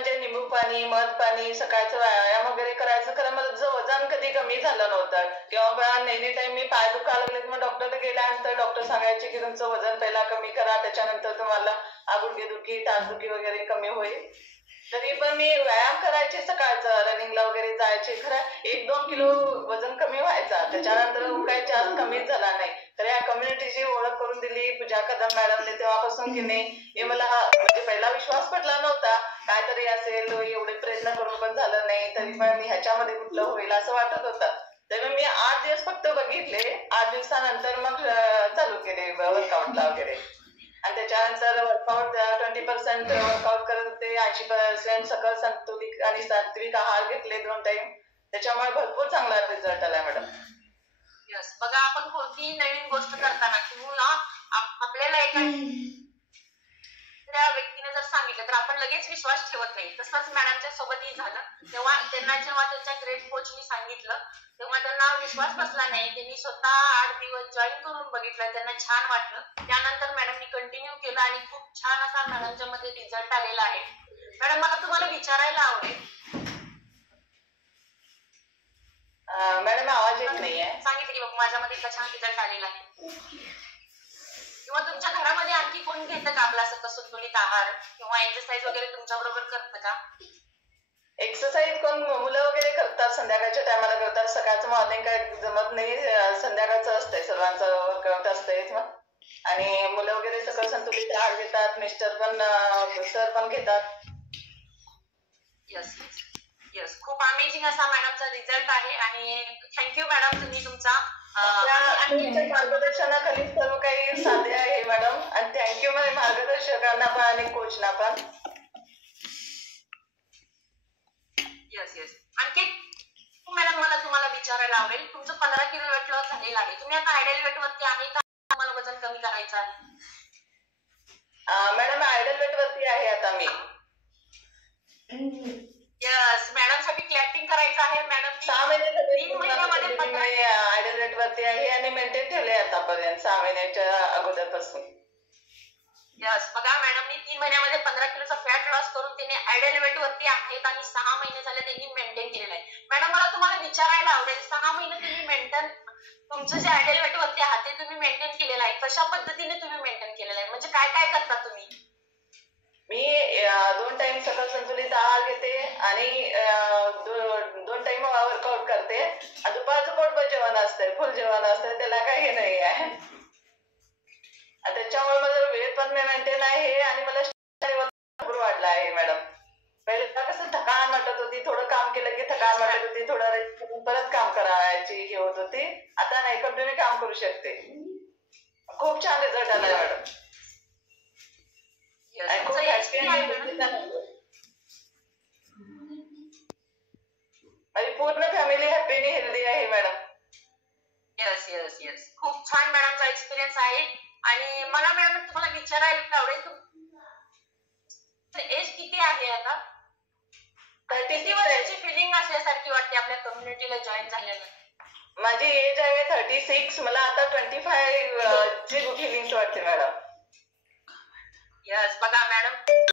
म्हणजे निंबू पाणी, मध पाणी, सकाळचं व्यायाम वगैरे करायचं. खरं माझं वजन कधी कमी झालं नव्हतं किंवा एनी टाइम मी पाय दुखायला लागले मग डॉक्टरकडे गेल्यानंतर डॉक्टर सांगायचे की तुमचं वजन पहिला कमी करा, त्याच्यानंतर तुम्हाला गुडघेदुखी, टाचदुखी वगैरे कमी होईल. तरी पण मी व्यायाम करायचे, सकाळचं रनिंगला वगैरे जायचे. खरं 1-2 किलो वजन कमी व्हायचा, त्याच्यानंतर काही जास्त कमीच झाला नाही. तर या कम्युनिटीची ओळख करून दिली पूजा कदम मॅडमने, तेव्हापासून की नाही हे मला म्हणजे पहिला विश्वास पटला नव्हता, काहीतरी असेल, एवढे प्रयत्न करून पण झालं नाही, तरी पण मी ह्याच्यामध्ये कुठलं होईल असं वाटत होतं. तेव्हा मी 8 दिवस फक्त बघितले, 8 दिवसानंतर मग चालू केले वर्कआउटला वगैरे. आणि त्याच्यानंतर वर्कआउट 20% वर्कआउट करत होते, 80% सकल संतुलित आणि सात्विक आहार घेतले 2 टाइम. त्याच्यामुळे भरपूर चांगला रिझल्ट आलाय मॅडम. यस, बघा आपण कोणतीही नवीन गोष्ट करताना किंवा आपल्याला एका व्यक्तीने जर सांगितलं तर आपण लगेच विश्वास ठेवत नाही. तसंच मॅडमच्या सोबतही झालं. तेव्हा त्यांना जेव्हा त्यांच्या ग्रेट कोचनी सांगितलं तेव्हा त्यांना विश्वास बसला नाही. त्यांनी स्वतः 8 दिवस जॉईन करून बघितलं, त्यांना छान वाटलं. त्यानंतर मॅडमनी कंटिन्यू केलं आणि खूप छान असा मॅडमच्या मध्ये रिझल्ट आलेला आहे. मॅडम मला तुम्हाला विचारायला आवडेल, मॅडम आवाज येत नाहीये. सांगितलं की माझ्यामध्ये इतका छान रिझल्ट आलेला आहे, किंवा तुमच्या घरामध्ये आणखी कोण घेतं का आपला संतुलित आहार किंवा एक्सरसाइज वगैरे तुमच्या बरोबर करतं का? एक्सरसाइज कोण मुलं वगैरे करतात, संध्याकाळच्या टायमाला करतात. सकाळचं मॉर्निंग काय जमत नाही, संध्याकाळचं असतंय, सर्वांचं वर्कआउट असतंय. आणि मुलं वगैरे सगळं संतुलित आहार घेतात, मिस्टर पण सर पण घेतात. यस यस यस, खूप अमेझिंग असा मॅडमचा रिझल्ट आहे आणि थँक्यू मॅडम, तुम्ही तुमचा मार्गदर्शनाखाली सर्व काही साध्य आहे मॅडम. आणि थँक्यू मार्गदर्शकांना पण आणि कोचना पण. यस यस, आणखी मॅडम मला तुम्हाला विचारायला आवडेल, तुमचं 15 किलो वेट लॉस झालेलं आहे, तुम्ही आता आयडियल वेट वरती आहे का, तुम्हाला वजन कमी करायचं आहे? मॅडम आयडियल वेट वरती आहे आता मी. यस, मॅडम साठी क्लॅपिंग करायचं आहे. मॅडम 6 महिन्यामध्ये 3 महिन्यामध्ये आयडियल वेट वरती आहे आणि मेंटेन ठेवले आतापर्यंत 6 महिन्याच्या अगोदरपासून. यस, बघा मॅडमनी 3 महिन्यामध्ये 15 किलोचा फॅट लॉस करून त्यांनी आयडियल वेट वरती आहेत आणि 6 महिने झाले त्यांनी मेंटेन केलेलं आहे. मॅडम मला तुम्हाला विचारायला आवडेल, 6 महिने तुम्ही मेंटेन तुमचं जे आयडियल वेट वरती आहात ते तुम्ही मेंटेन केलेलं आहे, कशा पद्धतीने तुम्ही मेंटेन केलेलं आहे, म्हणजे काय काय करता तुम्ही? मी 2 टाइम सकल संतुलित आहार घेते आणि 2 टाइम वर्कआउट करते. दुपारचं पोटभर जेवण असतंय, फुल जेवण असतंय, त्याला काही नाही आहे. त्याच्यामुळे माझं वेट पण मेंटेन आहे आणि मला भरपूर वाढला आहे मॅडम. पहिले कसं थकान वाटत होती, थोडं काम केलं की थकान वाटत होती, थोडं रेस्ट करून परत काम करायची हे होत होती. आता नाही, कंटिन्यू काम करू शकते. खूप छान रिझल्ट आलाय मॅडम. खूप हॅपी आणि पूर्ण फॅमिली हॅपी आणि हेल्दी आहे मॅडम. यस यस यस, खूप छान मॅडमचा एक्सपिरियन्स आहे. आणि मला मॅडम तुम्हाला विचारायला आवडेल, एज किती आहे आता? 36 वर्षाची फिलिंग असल्यासारखी वाटते आपल्या कम्युनिटीला जॉईन झाल्यानंतर? माझी एज आहे 36, मला आता 25 ची फिलिंग वाटते मॅडम. यस, बघा मॅडम